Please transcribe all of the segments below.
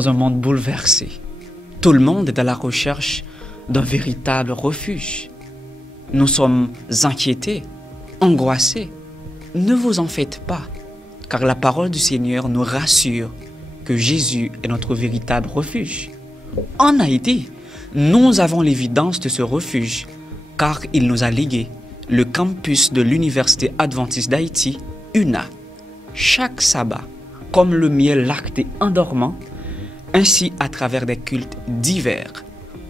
dans un monde bouleversé. Tout le monde est à la recherche d'un véritable refuge. Nous sommes inquiétés, angoissés. Ne vous en faites pas, car la parole du Seigneur nous rassure que Jésus est notre véritable refuge. En Haïti, nous avons l'évidence de ce refuge, car il nous a légué le campus de l'Université adventiste d'Haïti, UNA. Chaque sabbat, comme le miel lacté endormant, ainsi à travers des cultes divers,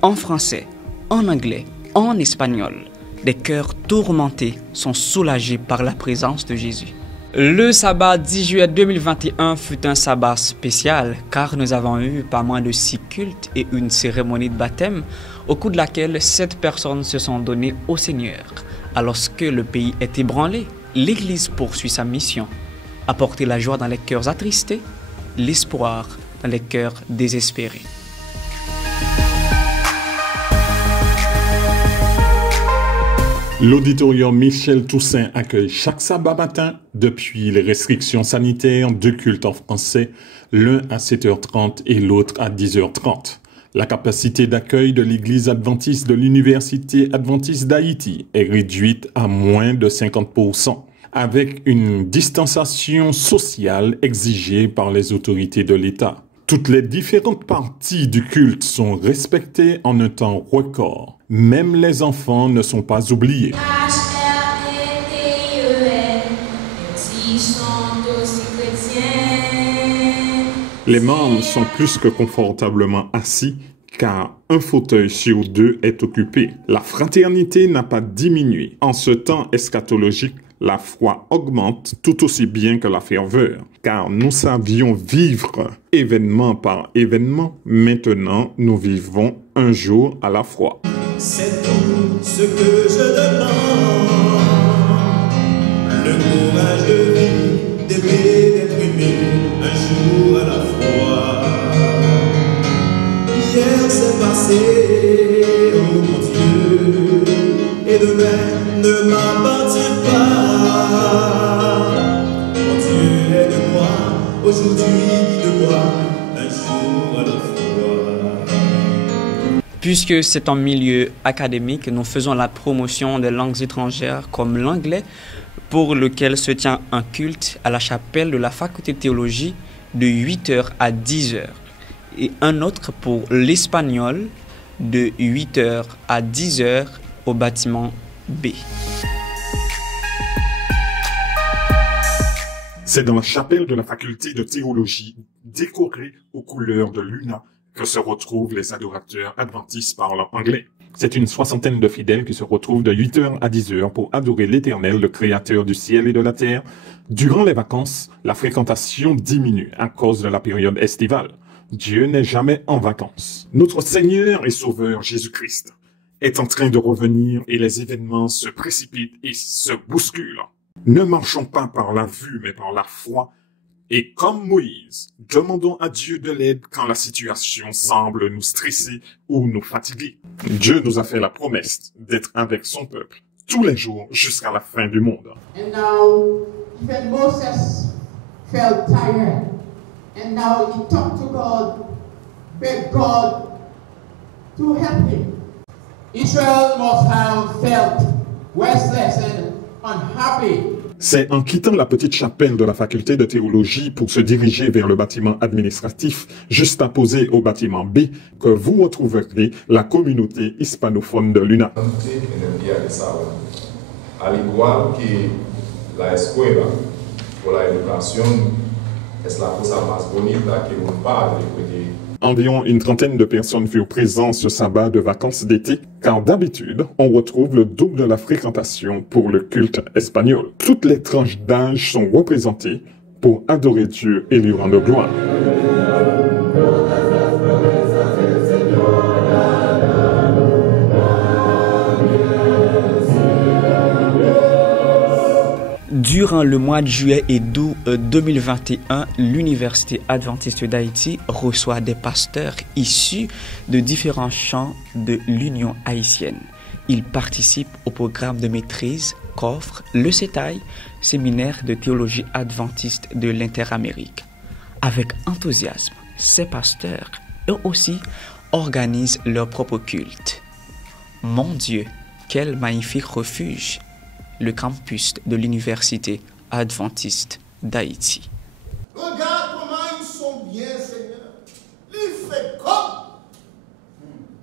en français, en anglais, en espagnol, des cœurs tourmentés sont soulagés par la présence de Jésus. Le sabbat 10 juillet 2021 fut un sabbat spécial car nous avons eu pas moins de 6 cultes et une cérémonie de baptême au cours de laquelle 7 personnes se sont données au Seigneur. Alors que le pays est ébranlé, l'Église poursuit sa mission, apporter la joie dans les cœurs attristés, l'espoir dans les cœurs désespérés. L'auditorium Michel Toussaint accueille chaque sabbat matin, depuis les restrictions sanitaires, 2 cultes en français, l'un à 7h30 et l'autre à 10h30. La capacité d'accueil de l'Église adventiste de l'Université adventiste d'Haïti est réduite à moins de 50%, avec une distanciation sociale exigée par les autorités de l'État. Toutes les différentes parties du culte sont respectées en un temps record. Même les enfants ne sont pas oubliés. Les membres sont plus que confortablement assis car un fauteuil sur 2 est occupé. La fraternité n'a pas diminué. En ce temps eschatologique, la foi augmente tout aussi bien que la ferveur, car nous savions vivre événement par événement. Maintenant, nous vivons un jour à la fois. C'est tout ce que je demande, le courage de vivre, d'aimer, d'être aimé, un jour à la fois. Hier c'est passé, oh mon Dieu, et demain ne m'appartient pas. Mon Dieu est de moi, aujourd'hui de moi, un jour à la fois. Puisque c'est en milieu académique, nous faisons la promotion des langues étrangères comme l'anglais, pour lequel se tient un culte à la chapelle de la faculté de théologie de 8h à 10h, et un autre pour l'espagnol de 8h à 10h au bâtiment B. C'est dans la chapelle de la faculté de théologie, décorée aux couleurs de l'UNA, que se retrouvent les adorateurs adventistes parlant anglais. C'est une 60aine de fidèles qui se retrouvent de 8h à 10h pour adorer l'Éternel, le Créateur du ciel et de la terre. Durant les vacances, la fréquentation diminue à cause de la période estivale. Dieu n'est jamais en vacances. Notre Seigneur et Sauveur Jésus-Christ est en train de revenir et les événements se précipitent et se bousculent. Ne marchons pas par la vue, mais par la foi. Et comme Moïse, demandons à Dieu de l'aide quand la situation semble nous stresser ou nous fatiguer. Dieu nous a fait la promesse d'être avec son peuple tous les jours jusqu'à la fin du monde. And now, even Moses felt tired. And now he talked to God, begged God to help him. Israel must have felt restless and unhappy. C'est en quittant la petite chapelle de la faculté de théologie pour se diriger vers le bâtiment administratif, juste apposé au bâtiment B, que vous retrouverez la communauté hispanophone de l'UNA. Al igual que la escuela o la educación es la cosa más bonita que un padre puede. Environ une trentaine de personnes furent présentes ce sabbat de vacances d'été, car d'habitude, on retrouve le double de la fréquentation pour le culte espagnol. Toutes les tranches d'âge sont représentées pour adorer Dieu et lui rendre gloire. Durant le mois de juillet et d'août 2021, l'Université adventiste d'Haïti reçoit des pasteurs issus de différents champs de l'Union haïtienne. Ils participent au programme de maîtrise qu'offre le CETAI, Séminaire de théologie adventiste de l'Interamérique. Avec enthousiasme, ces pasteurs, eux aussi, organisent leur propre culte. Mon Dieu, quel magnifique refuge, le campus de l'Université adventiste d'Haïti. Regarde comment ils sont bien, Seigneur. Ils fait comme.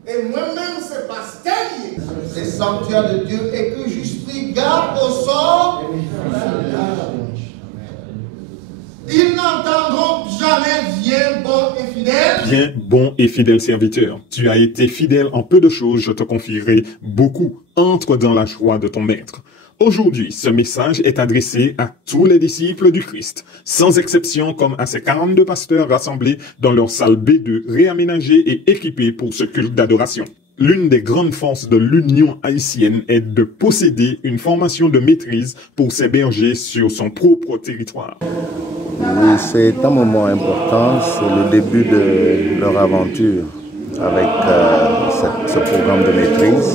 Et moi-même, c'est pasteur. C'est sanctuaire de Dieu et que juste prie garde au sort. Ils n'entendront jamais bien, bon et fidèle. Bien, bon et fidèle serviteur, tu as été fidèle en peu de choses, je te confierai beaucoup. Entre dans la joie de ton maître. Aujourd'hui, ce message est adressé à tous les disciples du Christ, sans exception comme à ces 42 pasteurs rassemblés dans leur salle B2 réaménagée et équipée pour ce culte d'adoration. L'une des grandes forces de l'Union haïtienne est de posséder une formation de maîtrise pour ses bergers sur son propre territoire. Oui, c'est un moment important, c'est le début de leur aventure avec ce programme de maîtrise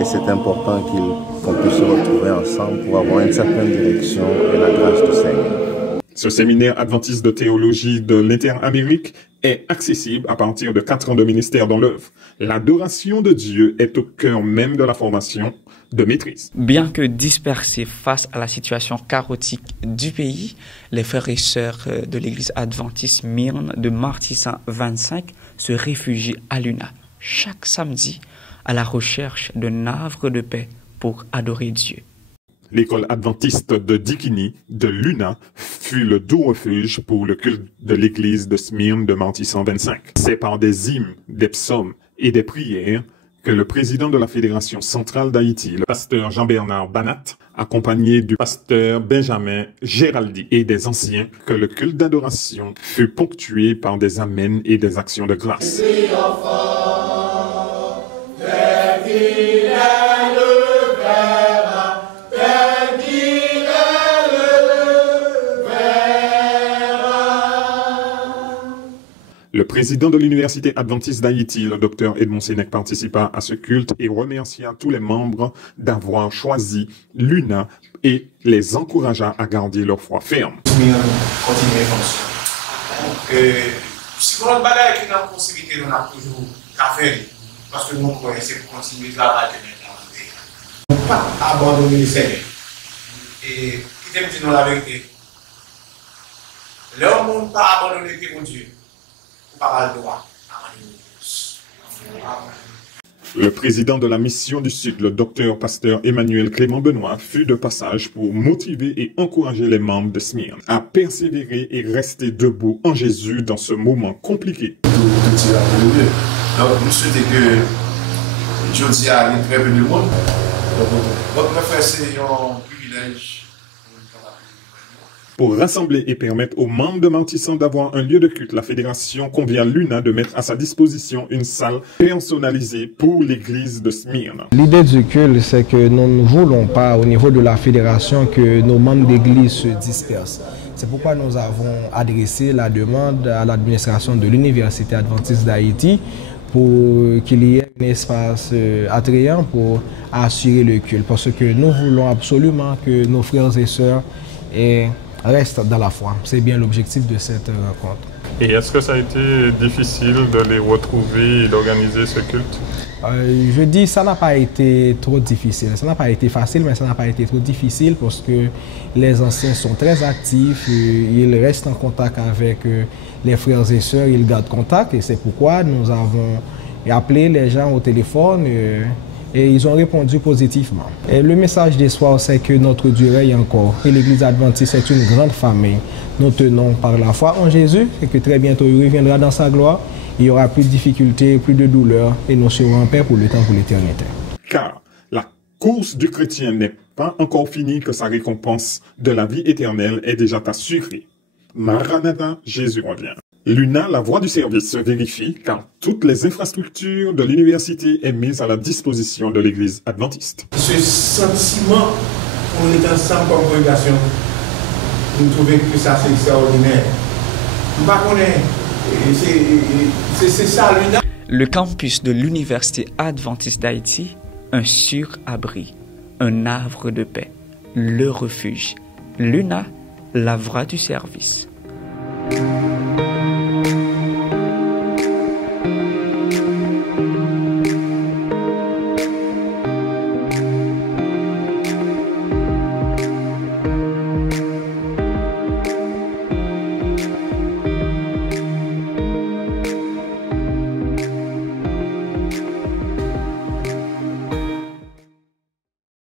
et c'est important qu'on puisse se retrouver ensemble pour avoir une certaine direction et la grâce du Seigneur. Ce séminaire adventiste de théologie de l'Inter-Amérique est accessible à partir de 4 ans de ministère dans l'œuvre. L'adoration de Dieu est au cœur même de la formation de maîtrise. Bien que dispersés face à la situation chaotique du pays, les frères et sœurs de l'église adventiste Myrne de Martissan 25 se réfugient à l'UNA chaque samedi à la recherche d'un havre de paix pour adorer Dieu. L'école adventiste de Dikini, de l'UNA, fut le doux refuge pour le culte de l'église de Smyrne de Martissan 25. C'est par des hymnes, des psaumes et des prières que le président de la Fédération centrale d'Haïti, le pasteur Jean-Bernard Banat, accompagné du pasteur Benjamin Géraldi et des anciens, que le culte d'adoration fut ponctué par des amens et des actions de grâce. Le président de l'Université adventiste d'Haïti, le docteur Edmond Sénèque, participa à ce culte et remercia tous les membres d'avoir choisi l'UNA et les encouragea à garder leur foi ferme. Continuer comme ça. Si on a une qui a possibilité, on a toujours qu'à faire, parce que nous connaissons pour continuer le travail de notre pas abandonner le Seigneur. Et qui t'aime dire la vérité, le monde pas abandonné mon Dieu. Le président de la mission du Sud, le docteur pasteur Emmanuel Clément Benoît, fut de passage pour motiver et encourager les membres de Smyrne à persévérer et rester debout en Jésus dans ce moment compliqué. Donc, nous souhaitons que Jodi a prévenu le monde. Votre frère, c'est un privilège. Pour rassembler et permettre aux membres de Martissan d'avoir un lieu de culte, la fédération convient l'UNA de mettre à sa disposition une salle personnalisée pour l'église de Smyrne. L'idée du culte, c'est que nous ne voulons pas, au niveau de la fédération, que nos membres d'église se dispersent. C'est pourquoi nous avons adressé la demande à l'administration de l'Université adventiste d'Haïti pour qu'il y ait un espace attrayant pour assurer le culte. Parce que nous voulons absolument que nos frères et sœurs restent dans la foi. C'est bien l'objectif de cette rencontre. Et est-ce que ça a été difficile de les retrouver et d'organiser ce culte? Je dis ça n'a pas été trop difficile. Ça n'a pas été facile, mais ça n'a pas été trop difficile parce que les anciens sont très actifs. Ils restent en contact avec les frères et sœurs. Ils gardent contact et c'est pourquoi nous avons appelé les gens au téléphone et ils ont répondu positivement. Et le message d'espoir, c'est que notre Dieu règne encore. Et l'Église adventiste est une grande famille. Nous tenons par la foi en Jésus et que très bientôt il reviendra dans sa gloire. Il y aura plus de difficultés, plus de douleurs et nous serons en paix pour le temps, pour l'éternité. Car la course du chrétien n'est pas encore finie, que sa récompense de la vie éternelle est déjà assurée. Maranatha, Jésus revient. L'UNA, la voie du service, se vérifie car toutes les infrastructures de l'université est mise à la disposition de l'église adventiste. Ce sentiment, on est ensemble comme congrégation, nous trouvons que ça c'est extraordinaire. Nous ne connaissons pas, c'est ça l'UNA. Le campus de l'Université adventiste d'Haïti, un sur-abri, un havre de paix, le refuge. L'UNA, la voie du service.